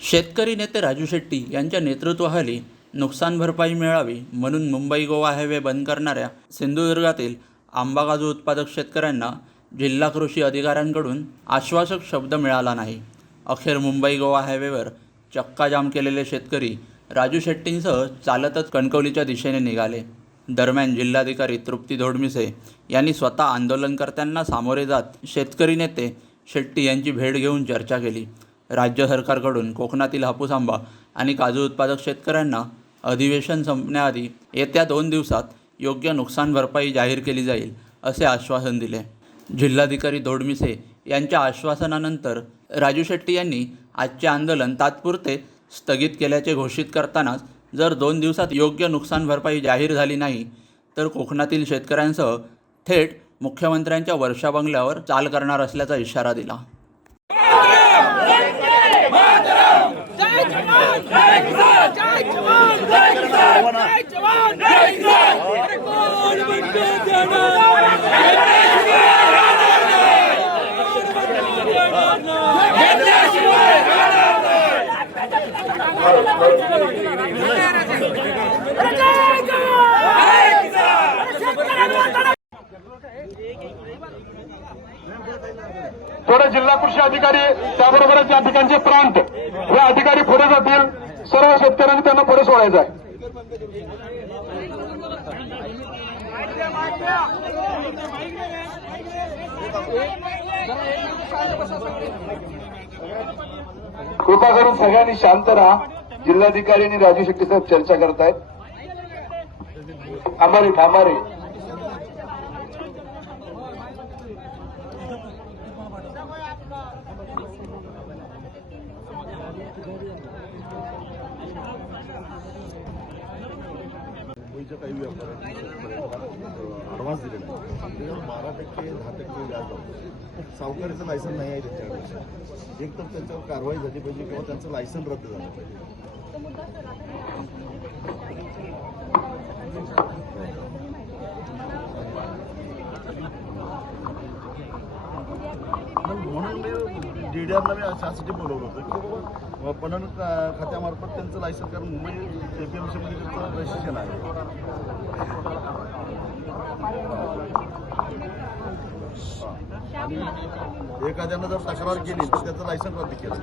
शेतकरी नेते राजू शेट्टी यांच्या नेतृत्वाखाली नुकसान भरपाई मिळावी म्हणून मुंबई गोवा हायवे बंद करणाऱ्या सिंधुदुर्गातील आंबा काजू उत्पादक शेतकऱ्यांना जिल्हा कृषी अधिकाऱ्यांकडून आश्वासक शब्द मिळाला नाही. अखेर मुंबई गोवा हायवेवर चक्काजाम केलेले शेतकरी राजू शेट्टींसह चालतच कणकवलीच्या दिशेने निघाले. दरम्यान जिल्हाधिकारी तृप्ती धोडमिसे यांनी स्वतः आंदोलनकर्त्यांना सामोरे जात शेतकरी नेते शेट्टी यांची भेट घेऊन चर्चा केली. राज्य सरकारकडून कोकणातील हापूस आंबा आणि काजू उत्पादक शेतकऱ्यांना अधिवेशन संपण्याआधी येत्या 2 दिवसात योग्य नुकसान भरपाई जाहीर केली जाईल असे आश्वासन दिले. जिल्हाधिकारी धोडमिसे यांच्या आश्वासनानंतर राजू शेट्टी यांनी आजचे आंदोलन तात्पुरते स्थगित केल्याचे घोषित करतानाच जर 2 दिवसात योग्य नुकसान भरपाई जाहीर झाली नाही तर कोकणातील शेतकऱ्यांसह थेट मुख्यमंत्र्यांच्या वर्षा बंगल्यावर चाल करणार असल्याचा इशारा दिला. थोडे जिल्हा कृषी अधिकारी त्याबरोबरच या ठिकाणचे प्रांत हे अधिकारी पुढे जातील. सर्व शेतकऱ्यांनी त्यांना पुढे सोडायचं आहे. कृपा करून सगळ्यांनी शांत राहा. जिल्हाधिकारी आणि राजू शेट्टी साहेब चर्चा करतायत. थांबारे काही व्यापाऱ्यांनी ॲडव्हान्स दिलेला आहे त्याच्यावर 12% 10% व्याज लावतो. सावकारीचं लायसन नाही आहे त्यांच्याकडे. एक तर त्याच्यावर कारवाई झाली पाहिजे किंवा त्यांचं लायसन रद्द झालं पाहिजे. म्हणून मी डीडीआरला मी त्यासाठी बोलवलं होतं की बाबा पणन खात्यामार्फत त्यांचं लायसन, कारण मुंबई एपीएमसीमध्ये त्यांचं रजिस्ट्रेशन आहे. आणि एखाद्यानं जर तक्रार केली तर त्याचं लायसन रद्द केलं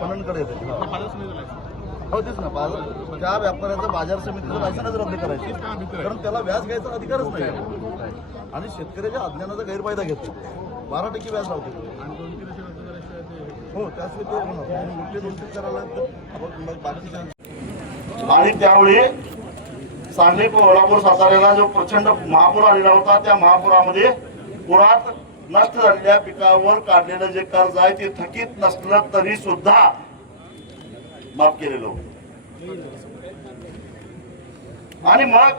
पणनकडे येते. हो तेच ना, त्या व्यापाऱ्याचं बाजार समितीचं लायसनच रद्द करायचं, कारण त्याला व्याज घ्यायचा अधिकारच नाही आणि शेतकऱ्याच्या अज्ञानाचा गैरफायदा घेतो. 12% व्याज लावतो. हो त्यासाठी ते होणार 2-3 करायला बाकीच्या. आणि त्यावेळी सांगली कोल्हापूर साताऱ्याला जो प्रचंड महापूर आलेला होता, त्या महापुरामध्ये पुरात नष्ट झालेल्या पिकावर काढलेलं जे कर्ज आहे ते थकीत नसलं तरी सुद्धा माफ केलेलं होतं. आणि मग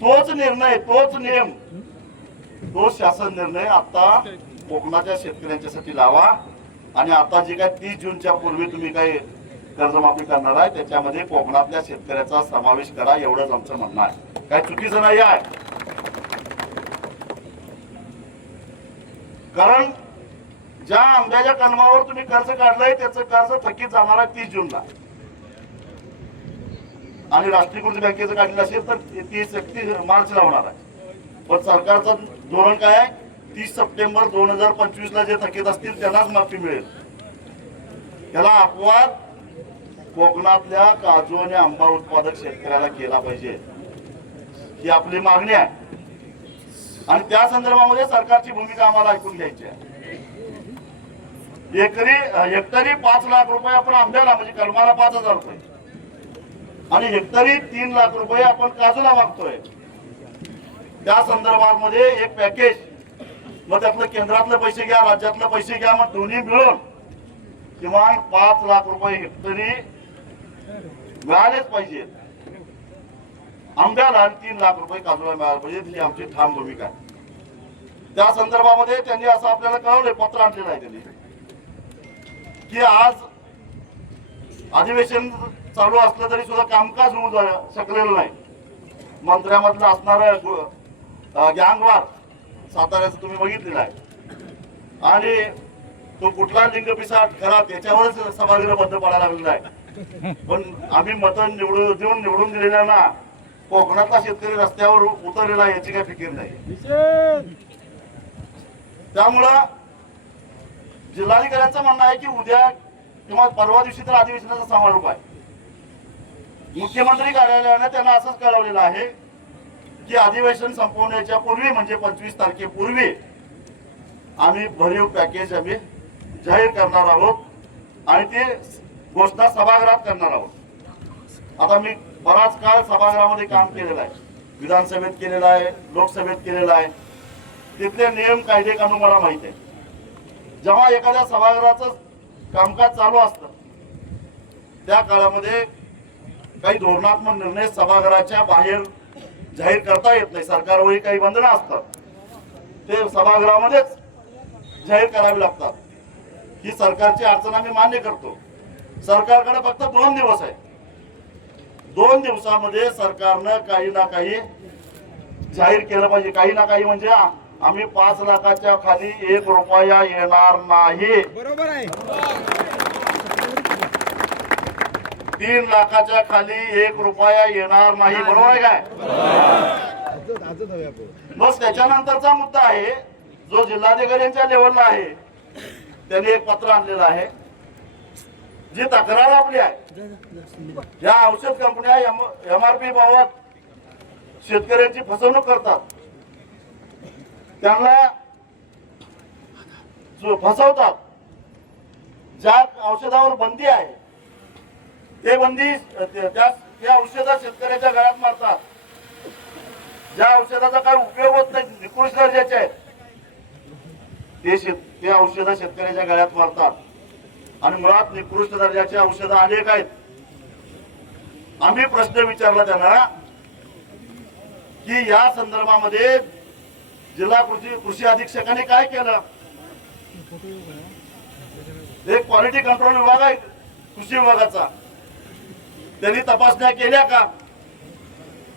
तोच निर्णय, तोच नियम, तोच शासन निर्णय आता कोकणाच्या शेतकऱ्यांच्यासाठी लावा. आणि आता जे काय 30 जूनच्या पूर्वी तुम्ही काही कर्जमाफी करणार आहे त्याच्यामध्ये कोकणातल्या शेतकऱ्याचा समावेश करा, एवढंच आमचं म्हणणं आहे. काय चुकीचं नाही आहे. कारण ज्या आंब्याच्या कलमावर तुम्ही कर्ज काढलंय त्याचं कर्ज थकीत जाणार आहे 30 जूनला. आणि राष्ट्रीयकृत बँकेचं काढलेलं असेल तर 31 मार्चला होणार आहे. पण सरकारचं धोरण काय आहे, 30 सप्टेंबर 2025ला जे थकीत असतील त्यांनाच माफी मिळेल. त्याला अपवाद कोकणातल्या काजू आणि आंबा उत्पादक शेतकऱ्याला केला पाहिजे, ही आपली मागणी आहे. आणि त्या संदर्भामध्ये सरकारची भूमिका आम्हाला ऐकून घ्यायची आहे. हेक्टरी 5 लाख रुपये आपण आंब्याला म्हणजे कलमाला 5,000 रुपये आणि हेक्टरी 3 लाख रुपये आपण काजूला मागतोय. त्या संदर्भामध्ये एक पॅकेज, मग त्यातलं केंद्रातले पैसे घ्या, राज्यातले पैसे घ्या, मग दोन्ही मिळून किमान 5 लाख रुपये हेक्टरी मिळालेच पाहिजेत आंब्याला आणि 3 लाख रुपये काजूला मिळाले पाहिजे. ही आमची ठाम भूमिका आहे. त्या संदर्भामध्ये त्यांनी असं आपल्याला कळवलंय, पत्र आणलेलं आहे त्यांनी, की आज अधिवेशन चालू असलं तरी सुद्धा कामकाज होऊ शकलेलं नाही. मंत्र्यामधलं असणारं गँगवार साताऱ्याचं तुम्ही बघितलेलं आहे आणि तो कुठला लिंग पिसाट खरा त्याच्यावरच सभागृह बंद पडायला लागलेला आहे. पण आम्ही मतं निवडून दिलेल्यांना कोकणातला शेतकरी रस्त्यावर उतरलेला याची काही फिकीर नाही. त्यामुळं जिल्हाधिकाऱ्यांचं म्हणणं आहे की उद्या किंवा परवा दिवशी तर अधिवेशनाचा समारोप आहे. मुख्यमंत्री कार्यालयाने त्यांना असंच कळवलेलं आहे की अधिवेशन संपवण्याच्या पूर्वी म्हणजे 25 तारखेपूर्वी आम्ही भरीव पॅकेज आम्ही जाहीर करणार आहोत आणि ते घोषणा सभागृहात करणार आहोत. आता मी बराच काळ सभागृहामध्ये काम केलेलं आहे, विधानसभेत केलेलं आहे, लोकसभेत केलेलं आहे. तिथले नियम कायदे कानून मला माहिती आहे. जेव्हा एखाद्या सभागृहाचं कामकाज चालू असतं त्या काळामध्ये काही धोरणात्मक निर्णय सभागृहाच्या बाहेर जाहीर करता येत नाही. सरकारवरही काही बंधनं असतात, ते सभागृहामध्येच जाहीर करावी लागतात. ही सरकारची अडचण आम्ही मान्य करतो. सरकारकडे फक्त 2 दिवस आहे. 2 दिवसामध्ये सरकारनं काही ना काही जाहीर केलं पाहिजे. काही ना काही म्हणजे आम्ही 5 लाखाच्या खाली 1 रुपया येणार नाही. बरोबर आहे. 3 लाखाच्या खाली 1 रुपया येणार नाही. बरोबर आहे काय? बस त्याच्यानंतरचा मुद्दा आहे जो जिल्हाधिकाऱ्यांच्या लेवलला आहे. त्यांनी एक पत्र आणलेलं आहे. जी तक्रार आपली आहे, या औषध कंपन्या MRP बाबत शेतकऱ्यांची फसवणूक करतात, त्यांना फसवतात. ज्या औषधावर बंदी आहे ते बंदी त्या औषधा शेतकऱ्याच्या गळ्यात मारतात. ज्या औषधाचा काही उपयोग होत नाही, निकृष्ट दर्जाचे आहेत, ते औषधं शेतकऱ्याच्या गळ्यात मारतात. आणि मुळात निकृष्ट दर्जाची औषधं अनेक आहेत. आम्ही प्रश्न विचारला त्यांना की या संदर्भामध्ये जिल्हा कृषी अधीक्षकांनी काय केलं. एक क्वालिटी कंट्रोल विभाग आहे कृषी विभागाचा, त्यांनी तपासण्या केल्या का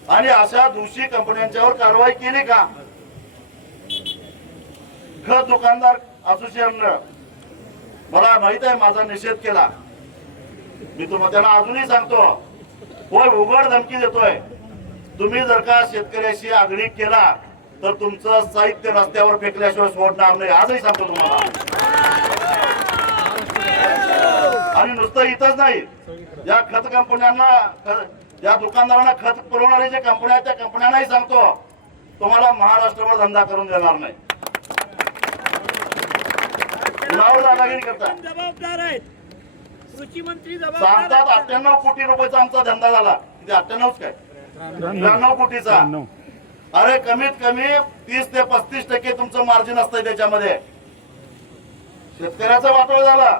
आणि अशा दोषी कंपन्यांच्यावर कारवाई केली का. खत दुकानदार असोसिएशननं मला माहित आहे माझा निषेध केला. मी तुम्हाला त्यांना अजूनही सांगतो, होय उघड धमकी देतोय. तुम्ही जर का शेतकऱ्याशी आग्रह केला तर तुमचं साहित्य रस्त्यावर फेकल्याशिवाय सोडणार नाही. आजही सांगतो तुम्हाला. आणि नुसतं इथंच नाही, या खत कंपन्यांना, या दुकानदारांना खत पुरवणारे जे कंपन्या त्या कंपन्यांनाही सांगतो तुम्हाला महाराष्ट्रभर धंदा करून देणार नाही. दादागिरी करतात. जबाबदार आहेत कृषी मंत्री. सांगतात 98 कोटी रुपयाचा आमचा धंदा झाला. 98 काय 93 कोटीचा. अरे कमीत कमी 30 ते 35% तुमचं मार्जिन असतंय त्याच्यामध्ये. शेतकऱ्याचा वाटोळ झाला.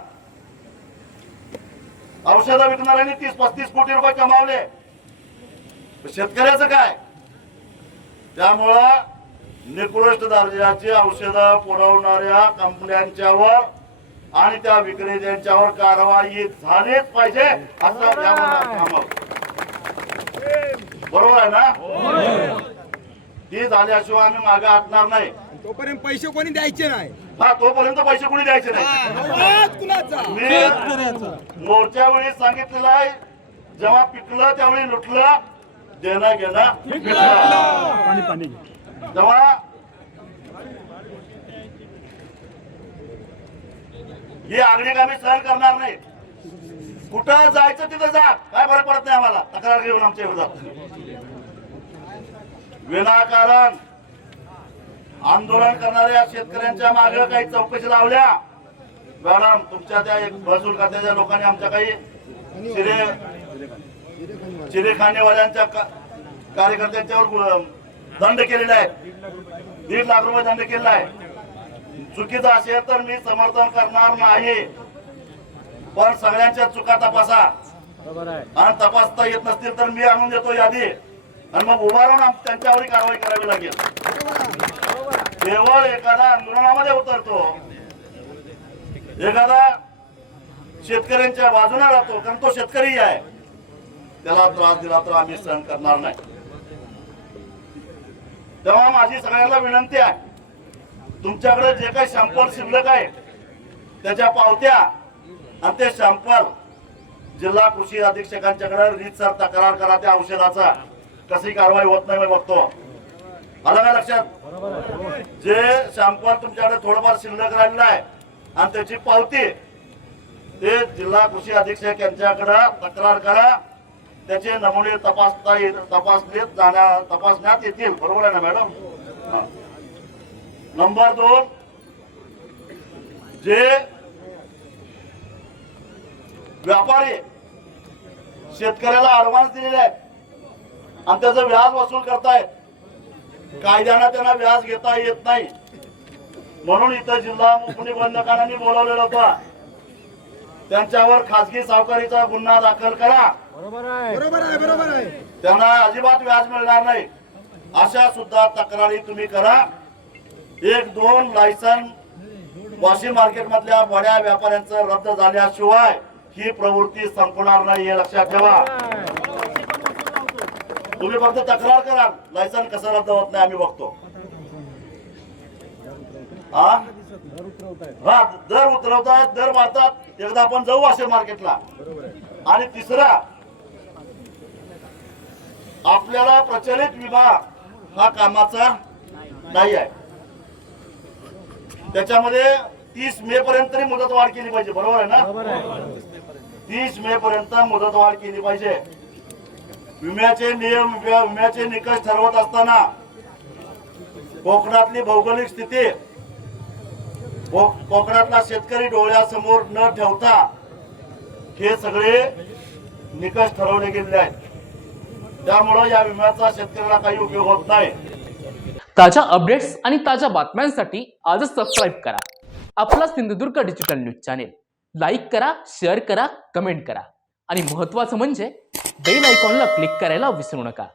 औषधं विकणाऱ्यांनी 30-35 कोटी रुपये कमावले, शेतकऱ्याचं काय. त्यामुळं निकृष्ट दर्जाची औषधं पुरवणाऱ्या कंपन्यांच्यावर आणि त्या विक्रेत्यांच्यावर कारवाई झालीच पाहिजे असं बरोबर आहे ना. ती झाल्याशिवाय आम्ही मागे हटणार नाही. तोपर्यंत पैसे कोणी द्यायचे नाही. हा, तोपर्यंत पैसे कोणी द्यायचे नाही. मी मोर्चावेळी सांगितलेलं आहे, जेव्हा पिकलं त्यावेळी लुटलं, देणं घेणं तेव्हा ही आगळीक आम्ही सहन करणार नाही. कुठं जायचं तिथं जा, काय फरक पडत नाही आम्हाला. तक्रार घेऊन आमच्या विरोधात विनाकारण आंदोलन करणाऱ्या शेतकऱ्यांच्या मागे काही चौकशी लावल्या. मॅडम, तुमच्या त्या एक महसूल खात्याच्या लोकांनी आमच्या काही चिरेखानेवाल्यांच्या कार्यकर्त्यांच्यावर दंड केलेला आहे. 1.5 लाख रुपये दंड केलेला आहे. चुकीचं असेल तर मी समर्थन करणार नाही, पण सगळ्यांच्या चुका तपासा आणि तपासता येत नसतील तर मी आणून देतो यादी आणि मग उभा राहून त्यांच्यावर कारवाई करावी लागेल. केवळ एखादा आंदोलनामध्ये उतरतो, एखादा शेतकऱ्यांच्या बाजूने राहतो, कारण तो शेतकरी आहे. त्याला त्रास दिला तर आम्ही सहन करणार नाही. तेव्हा माझी सगळ्यांना विनंती आहे, तुमच्याकडे जे काही सॅम्पल शिल्लक आहे त्याच्या पावत्या आणि ते सॅम्पल जिल्हा कृषी अधीक्षकांच्याकडे रीतसर तक्रार करा. त्या औषधाचा कशी कारवाई होत नाही मी बघतो. आलं का लक्षात? जे सॅम्पल तुमच्याकडे थोडंफार शिल्लक राहिलेलं आहे आणि त्याची पावती ते जिल्हा कृषी अधीक्षक यांच्याकडे तक्रार करा. त्याचे नमुने तपासण्यात येतील. बरोबर आहे ना मॅडम? नंबर 2, जे व्यापारी शेतकऱ्याला ऍडव्हान्स दिलेले आहेत आणि त्याचं व्याज वसूल करतायत, कायद्यानं त्यांना व्याज घेता येत नाही. म्हणून इथं जिल्हा उपनिबंधकांनी बोलावलेलं होतं, त्यांच्यावर खासगी सावकारीचा गुन्हा दाखल करा. बरोबर आहे. त्यांना अजिबात व्याज मिळणार नाही. अशा सुद्धा तक्रारी तुम्ही करा. 1-2 लायसन वाशिम मार्केट मधल्या बड्या व्यापाऱ्यांचं रद्द झाल्याशिवाय ही प्रवृत्ती संपणार नाही, हे लक्षात ठेवा. तुम्ही फक्त तक्रार करा, लायसन कसं रद्द होत नाही आम्ही बघतो. हा, दर उतरवतात, दर मारतात. एकदा आपण जाऊ वाशिम मार्केटला. आणि तिसरा, आपल्याला प्रचलित विमा हा कामाचा नाही आहे. त्याच्यामध्ये 30 मे पर्यंत तरी मुदतवाढ केली पाहिजे. बरोबर आहे ना? 30 मे पर्यंत मुदतवाढ केली पाहिजे. विम्याचे नियम, विम्याचे निकष ठरवत असताना कोकणातली भौगोलिक स्थिती, कोकणातला शेतकरी डोळ्यासमोर न ठेवता हे सगळे निकष ठरवले गेलेले आहेत. त्यामुळे या विम्याचा शेतकऱ्याला काही उपयोग होत नाही. ताज्या अपडेट्स आणि ताज्या बातम्यांसाठी आजच सबस्क्राईब करा आपला Sindhudurg digital news channel. Like करा, शेअर करा, कमेंट करा आणि महत्त्वाचं म्हणजे बेल आयकॉनला क्लिक करायला विसरू नका.